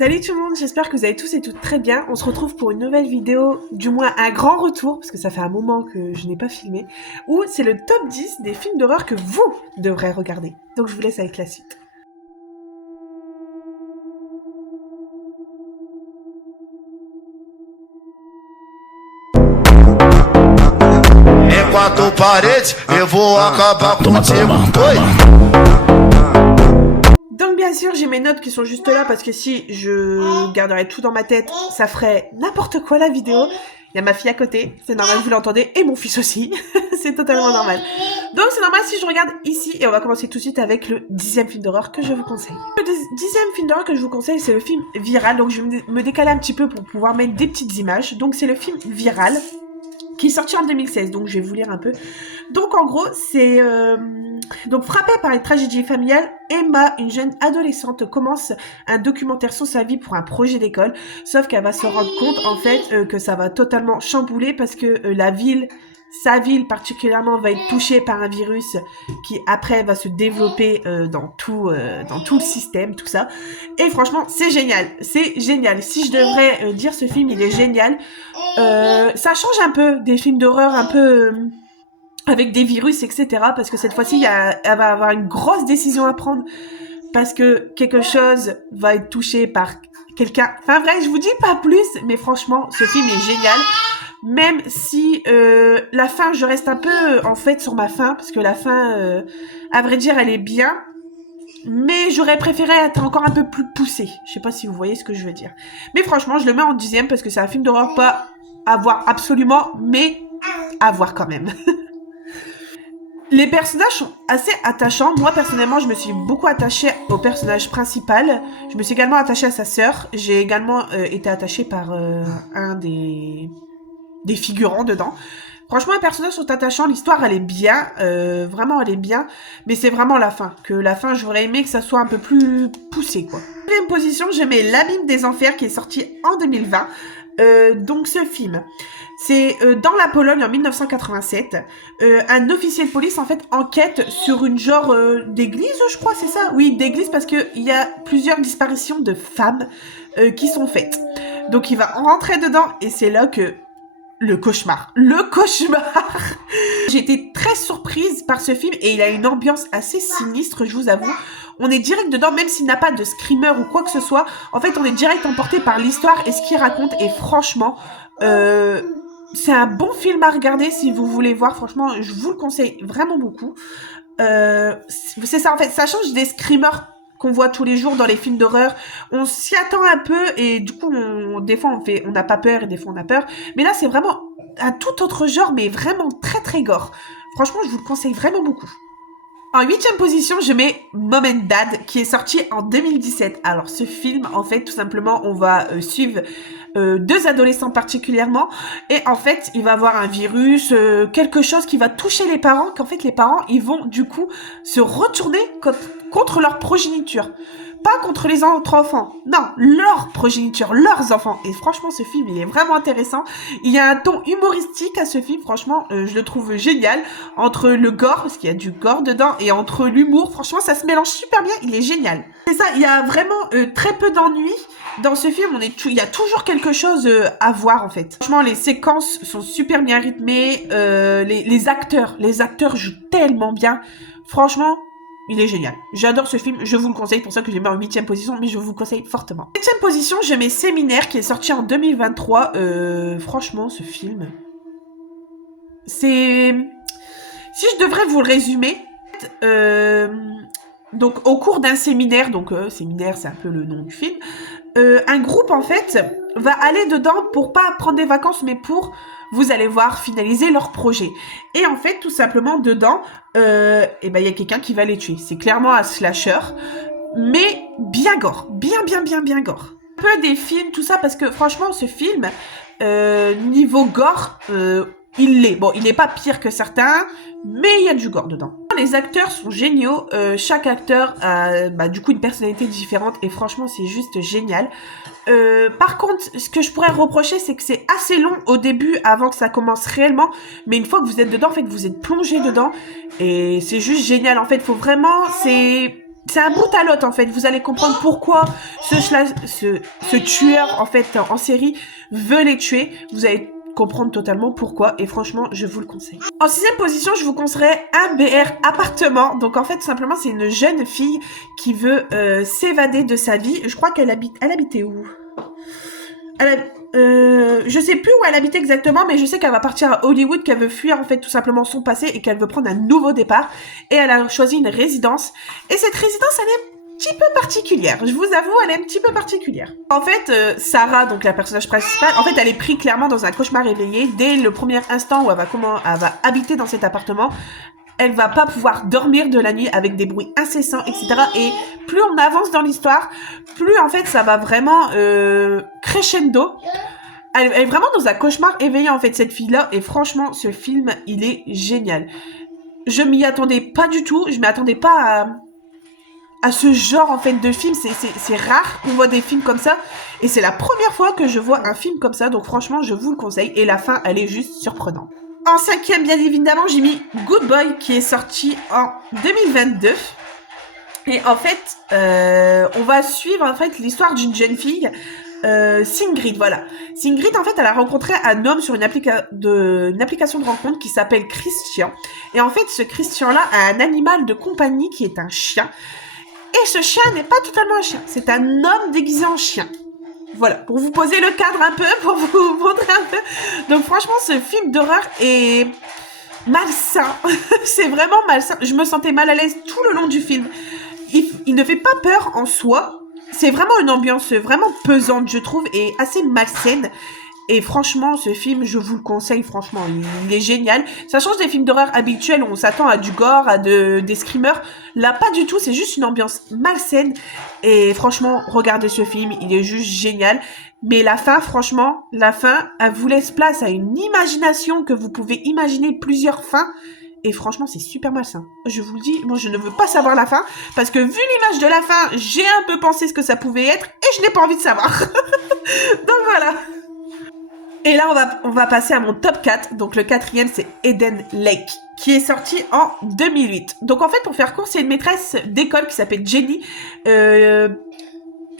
Salut tout le monde, j'espère que vous allez tous et toutes très bien. On se retrouve pour une nouvelle vidéo, du moins un grand retour, parce que ça fait un moment que je n'ai pas filmé, où c'est le top 10 des films d'horreur que vous devrez regarder. Donc je vous laisse avec la suite. Quatro paredes, eu vou acabar contigo. Donc bien sûr, j'ai mes notes qui sont juste là, parce que si je garderais tout dans ma tête, ça ferait n'importe quoi la vidéo. Il y a ma fille à côté, c'est normal, vous l'entendez, et mon fils aussi, c'est totalement normal. Donc c'est normal si je regarde ici, et on va commencer tout de suite avec le 10e film d'horreur que je vous conseille. Le 10e film d'horreur que je vous conseille, c'est le film Viral, donc je vais me décaler un petit peu pour pouvoir mettre des petites images. Donc c'est le film Viral, qui est sorti en 2016, donc je vais vous lire un peu. Donc en gros, c'est... Donc frappée par une tragédie familiale, Emma, une jeune adolescente, commence un documentaire sur sa vie pour un projet d'école, sauf qu'elle va se rendre compte en fait que ça va totalement chambouler parce que sa ville particulièrement va être touchée par un virus qui après va se développer dans tout le système, tout ça. Et franchement, c'est génial, c'est génial. Si je devrais dire ce film, il est génial. Ça change un peu des films d'horreur un peu avec des virus, etc. Parce que cette fois-ci, elle va avoir une grosse décision à prendre parce que quelque chose va être touché par quelqu'un. Enfin vrai, je vous dis pas plus, mais franchement, ce film est génial. Même si la fin, je reste un peu en fait sur ma fin, parce que la fin, à vrai dire, elle est bien. Mais j'aurais préféré être encore un peu plus poussée. Je sais pas si vous voyez ce que je veux dire. Mais franchement, je le mets en 10e parce que c'est un film d'horreur pas à voir absolument, mais à voir quand même. Les personnages sont assez attachants. Moi, personnellement, je me suis beaucoup attachée au personnage principal. Je me suis également attachée à sa sœur. J'ai également été attachée par un des figurants dedans. Franchement, les personnages sont attachants, l'histoire elle est bien, vraiment elle est bien, mais c'est vraiment la fin. Que la fin, j'aurais aimé que ça soit un peu plus poussé, quoi. En deuxième position, j'ai mis L'Abîme des Enfers qui est sorti en 2020. Donc ce film, c'est dans la Pologne en 1987. Un officier de police en fait enquête sur une genre d'église, je crois, c'est ça? Oui, d'église parce que il y a plusieurs disparitions de femmes qui sont faites. Donc il va rentrer dedans et c'est là que le cauchemar. J'ai été très surprise par ce film et il a une ambiance assez sinistre, je vous avoue. On est direct dedans, même s'il n'a pas de screamer ou quoi que ce soit. En fait, on est direct emporté par l'histoire et ce qu'il raconte. Et franchement, c'est un bon film à regarder si vous voulez voir. Franchement, je vous le conseille vraiment beaucoup. C'est ça, en fait, ça change des screamers qu'on voit tous les jours dans les films d'horreur. On s'y attend un peu et du coup, des fois, on n'a pas peur et des fois, on a peur. Mais là, c'est vraiment un tout autre genre, mais vraiment très, très gore. Franchement, je vous le conseille vraiment beaucoup. En 8e position, je mets Mom and Dad, qui est sorti en 2017. Alors, ce film, en fait, tout simplement, on va suivre deux adolescents particulièrement. Et en fait, il va avoir un virus, quelque chose qui va toucher les parents, qu'en fait, les parents, ils vont, du coup, se retourner contre leur progéniture. Pas contre les autres enfants. Non, leur progéniture, leurs enfants. Et franchement, ce film, il est vraiment intéressant. Il y a un ton humoristique à ce film. Franchement, je le trouve génial. Entre le gore, parce qu'il y a du gore dedans, et entre l'humour, franchement, ça se mélange super bien. Il est génial. C'est ça, il y a vraiment très peu d'ennuis. Dans ce film, il y a toujours quelque chose à voir, en fait. Franchement, les séquences sont super bien rythmées. Les acteurs jouent tellement bien. Franchement, il est génial. J'adore ce film, je vous le conseille, pour ça que je l'ai mis en 8e position, mais je vous le conseille fortement. 7e position, je mets Séminaire, qui est sorti en 2023. Franchement, ce film, c'est... Si je devrais vous le résumer, donc au cours d'un séminaire, donc séminaire c'est un peu le nom du film, un groupe en fait va aller dedans pour pas prendre des vacances, mais pour, vous allez voir, finaliser leur projet. Et en fait, tout simplement, dedans, et ben, il y a quelqu'un qui va les tuer. C'est clairement un slasher, mais bien gore. Bien gore. Un peu des films, tout ça, parce que franchement, ce film, niveau gore, il l'est. Bon, il n'est pas pire que certains, mais il y a du gore dedans. Les acteurs sont géniaux. Chaque acteur a du coup une personnalité différente et franchement, c'est juste génial. Par contre, ce que je pourrais reprocher, c'est que c'est assez long au début avant que ça commence réellement. Mais une fois que vous êtes dedans, en fait, vous êtes plongé dedans et c'est juste génial. En fait, faut vraiment, c'est un bout à l'autre en fait. Vous allez comprendre pourquoi ce tueur en fait en série veut les tuer. Vous allez comprendre totalement pourquoi et franchement je vous le conseille. En 6e position je vous conseillerais un BR appartement. Donc en fait tout simplement c'est une jeune fille qui veut s'évader de sa vie. Je crois qu'elle habitait où? Je sais plus où elle habitait exactement, mais je sais qu'elle va partir à Hollywood, qu'elle veut fuir en fait tout simplement son passé et qu'elle veut prendre un nouveau départ. Et elle a choisi une résidence. Et cette résidence, elle est un petit peu particulière. Je vous avoue, elle est un petit peu particulière. En fait, Sarah, donc la personnage principale, en fait, elle est prise clairement dans un cauchemar éveillé dès le premier instant où elle va habiter dans cet appartement. Elle va pas pouvoir dormir de la nuit avec des bruits incessants, etc. Et plus on avance dans l'histoire, plus en fait ça va vraiment crescendo. Elle est vraiment dans un cauchemar éveillé en fait cette fille-là. Et franchement, ce film, il est génial. Je m'y attendais pas du tout. Je m'attendais pas à ce genre en fait de film. C'est rare qu'on voit des films comme ça. Et c'est la première fois que je vois un film comme ça. Donc franchement, je vous le conseille. Et la fin, elle est juste surprenante. En 5e, bien évidemment, j'ai mis Good Boy qui est sorti en 2022. Et en fait, on va suivre en fait l'histoire d'une jeune fille, Sigrid, voilà. Sigrid, en fait, elle a rencontré un homme sur une application de rencontre qui s'appelle Christian. Et en fait, ce Christian-là a un animal de compagnie qui est un chien. Et ce chien n'est pas totalement un chien, c'est un homme déguisé en chien. Voilà, pour vous poser le cadre un peu, pour vous montrer un peu. Donc franchement, ce film d'horreur est malsain. C'est vraiment malsain. Je me sentais mal à l'aise tout le long du film. Il ne fait pas peur en soi. C'est vraiment une ambiance vraiment pesante, je trouve, et assez malsaine. Et franchement, ce film, je vous le conseille, franchement, il est génial. Ça change des films d'horreur habituels où on s'attend à du gore, à des screamers. Là, pas du tout, c'est juste une ambiance malsaine. Et franchement, regardez ce film, il est juste génial. Mais la fin, franchement, la fin, elle vous laisse place à une imagination que vous pouvez imaginer plusieurs fins. Et franchement, c'est super malsain. Je vous le dis, moi, je ne veux pas savoir la fin. Parce que vu l'image de la fin, j'ai un peu pensé ce que ça pouvait être. Et je n'ai pas envie de savoir. Donc voilà. Et là, on va passer à mon top 4. Donc, le 4e, c'est Eden Lake, qui est sorti en 2008. Donc, en fait, pour faire court, c'est une maîtresse d'école qui s'appelle Jenny.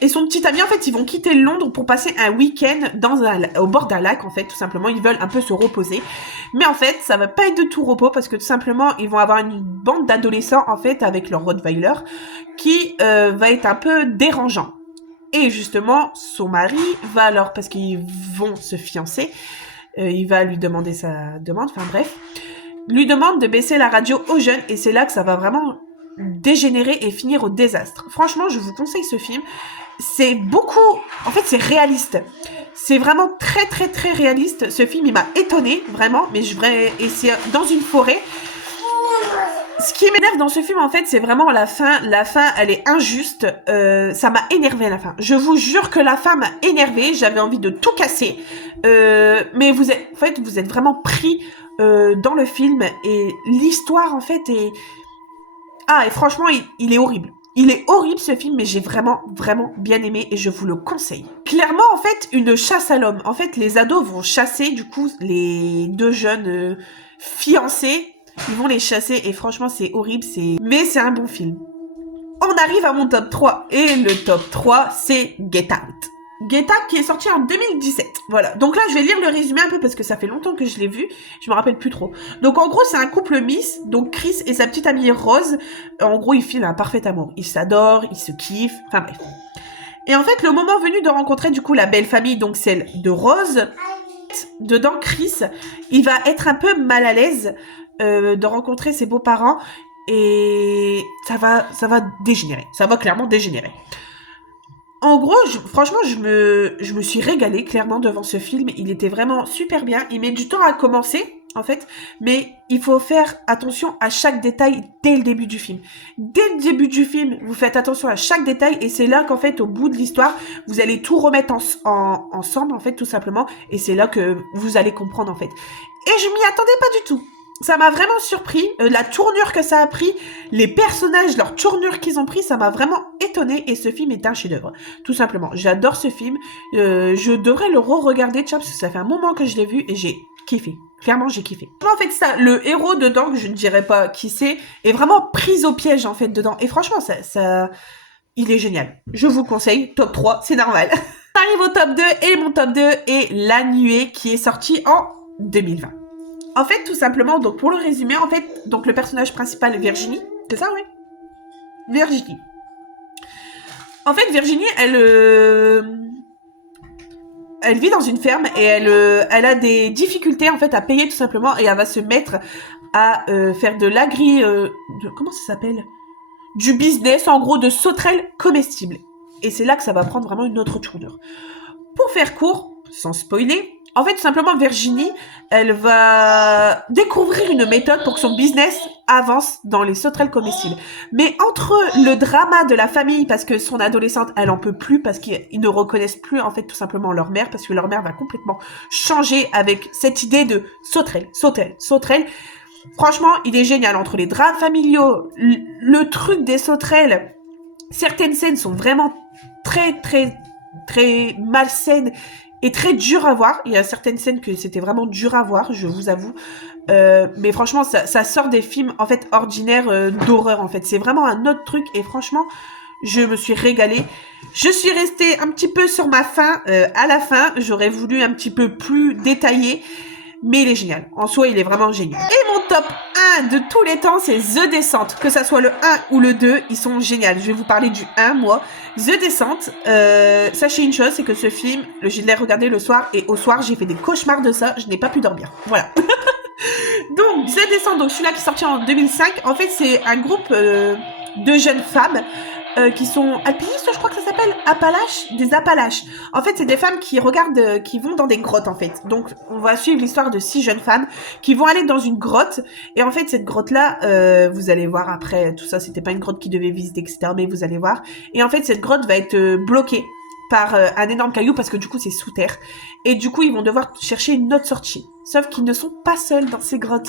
Et son petit ami, en fait, ils vont quitter Londres pour passer un week-end au bord d'un lac, en fait, tout simplement. Ils veulent un peu se reposer. Mais en fait, ça va pas être de tout repos parce que tout simplement, ils vont avoir une bande d'adolescents, en fait, avec leur Rottweiler, qui va être un peu dérangeant. Et justement, son mari va alors, parce qu'ils vont se fiancer, il va lui demander sa demande, enfin bref, lui demande de baisser la radio aux jeunes, et c'est là que ça va vraiment dégénérer et finir au désastre. Franchement, je vous conseille ce film. C'est beaucoup... En fait, c'est réaliste. C'est vraiment très, très, très réaliste. Ce film, il m'a étonnée, vraiment, mais et c'est dans une forêt. Ce qui m'énerve dans ce film, en fait, c'est vraiment la fin. La fin, elle est injuste. Ça m'a énervé à la fin. Je vous jure que la fin m'a énervé. J'avais envie de tout casser. Mais vous êtes vraiment pris dans le film. Et l'histoire, en fait, est... Ah, et franchement, il est horrible. Il est horrible ce film, mais j'ai vraiment, vraiment bien aimé et je vous le conseille. Clairement, en fait, une chasse à l'homme. En fait, les ados vont chasser, du coup, les deux jeunes fiancés. Ils vont les chasser et franchement, c'est horrible, mais c'est un bon film. On arrive à mon top 3. Et le top 3, c'est Get Out. Get Out qui est sorti en 2017. Voilà. Donc là, je vais lire le résumé un peu parce que ça fait longtemps que je l'ai vu. Je me rappelle plus trop. Donc en gros, c'est un couple Miss. Donc Chris et sa petite amie Rose. En gros, ils filent un parfait amour. Ils s'adorent, ils se kiffent. Enfin bref. Et en fait, le moment venu de rencontrer du coup la belle famille, donc celle de Rose. Dedans, Chris, il va être un peu mal à l'aise de rencontrer ses beaux-parents. Et ça va dégénérer. Ça va clairement dégénérer. En gros, franchement, je me suis régalée clairement devant ce film. Il était vraiment super bien. Il met du temps à commencer, en fait, mais il faut faire attention à chaque détail dès le début du film. Dès le début du film, vous faites attention à chaque détail et c'est là qu'en fait, au bout de l'histoire, vous allez tout remettre ensemble, en fait, tout simplement. Et c'est là que vous allez comprendre, en fait. Et je m'y attendais pas du tout. Ça m'a vraiment surpris, la tournure que ça a pris, les personnages, leur tournure qu'ils ont pris, ça m'a vraiment étonnée et ce film est un chef-d'œuvre, tout simplement. J'adore ce film, je devrais le re-regarder, parce que ça fait un moment que je l'ai vu et j'ai kiffé. Clairement, j'ai kiffé. En fait, ça, le héros dedans, que je ne dirais pas qui c'est, est vraiment pris au piège, en fait, dedans. Et franchement, il est génial. Je vous conseille, top 3, c'est normal. On arrive au top 2, et mon top 2 est La Nuée, qui est sorti en 2020. En fait, tout simplement, donc pour le résumer, en fait, donc le personnage principal, Virginie, c'est ça, oui? Virginie. En fait, Virginie, elle vit dans une ferme et elle a des difficultés en fait à payer tout simplement et elle va se mettre à faire de comment ça s'appelle? Du business en gros de sauterelles comestibles. Et c'est là que ça va prendre vraiment une autre tournure. Pour faire court, sans spoiler, en fait tout simplement Virginie, elle va découvrir une méthode pour que son business avance dans les sauterelles comestibles. Mais entre le drama de la famille, parce que son adolescente, elle en peut plus, parce qu'ils ne reconnaissent plus en fait tout simplement leur mère, parce que leur mère va complètement changer avec cette idée de sauterelles. Franchement, il est génial entre les drames familiaux, le truc des sauterelles. Certaines scènes sont vraiment très malsaines et très dures à voir. Il y a certaines scènes que c'était vraiment dur à voir, je vous avoue. Mais franchement, ça sort des films en fait ordinaires d'horreur en fait. C'est vraiment un autre truc et franchement, je me suis régalée. Je suis restée un petit peu sur ma faim à la fin. J'aurais voulu un petit peu plus détaillé. Mais il est génial. En soi, il est vraiment génial. Et mon top 1 de tous les temps, c'est The Descent. Que ça soit le 1 ou le 2, ils sont géniaux. Je vais vous parler du 1, moi. The Descent, sachez une chose, c'est que ce film, je l'ai regardé le soir, et au soir, j'ai fait des cauchemars de ça. Je n'ai pas pu dormir. Voilà. Donc, The Descent, donc celui-là qui est sorti en 2005, en fait, c'est un groupe de jeunes femmes qui sont alpinistes, je crois que ça s'appelle, des Appalaches. En fait, c'est des femmes qui regardent, qui vont dans des grottes, en fait. Donc, on va suivre l'histoire de 6 jeunes femmes qui vont aller dans une grotte. Et en fait, cette grotte-là, vous allez voir après, tout ça, c'était pas une grotte qui devait visiter, etc. Mais vous allez voir. Et en fait, cette grotte va être bloquée par un énorme caillou parce que du coup, c'est sous terre. Et du coup, ils vont devoir chercher une autre sortie. Sauf qu'ils ne sont pas seuls dans ces grottes.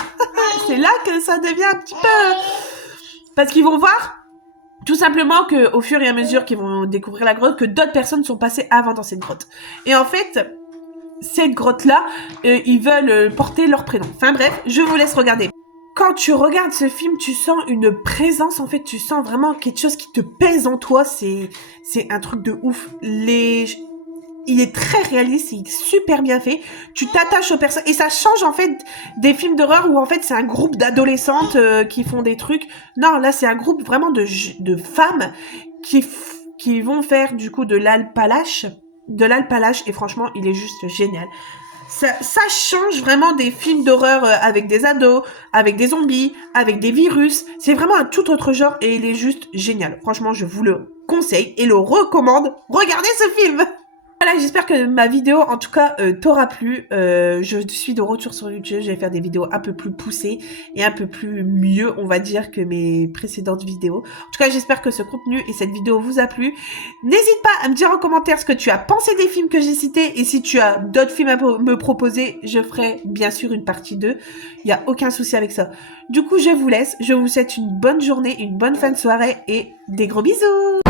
C'est là que ça devient un petit peu... Parce qu'ils vont voir... Tout simplement que, au fur et à mesure qu'ils vont découvrir la grotte, que d'autres personnes sont passées avant dans cette grotte. Et en fait, cette grotte-là, ils veulent porter leur prénom. Enfin bref, je vous laisse regarder. Quand tu regardes ce film, tu sens une présence, en fait, tu sens vraiment quelque chose qui te pèse en toi. C'est un truc de ouf. Il est très réaliste, il est super bien fait. Tu t'attaches aux personnes et ça change en fait des films d'horreur où en fait c'est un groupe d'adolescentes qui font des trucs. Non, là c'est un groupe vraiment de femmes qui vont faire du coup de l'alpalache et franchement il est juste génial. Ça change vraiment des films d'horreur avec des ados, avec des zombies, avec des virus. C'est vraiment un tout autre genre et il est juste génial. Franchement, je vous le conseille et le recommande. Regardez ce film! Voilà, j'espère que ma vidéo, en tout cas, t'aura plu. Je suis de retour sur YouTube. Je vais faire des vidéos un peu plus poussées et un peu plus mieux, on va dire, que mes précédentes vidéos. En tout cas, j'espère que ce contenu et cette vidéo vous a plu. N'hésite pas à me dire en commentaire ce que tu as pensé des films que j'ai cités. Et si tu as d'autres films à me proposer, je ferai bien sûr une partie 2. Il n'y a aucun souci avec ça. Du coup, je vous laisse. Je vous souhaite une bonne journée, une bonne fin de soirée et des gros bisous.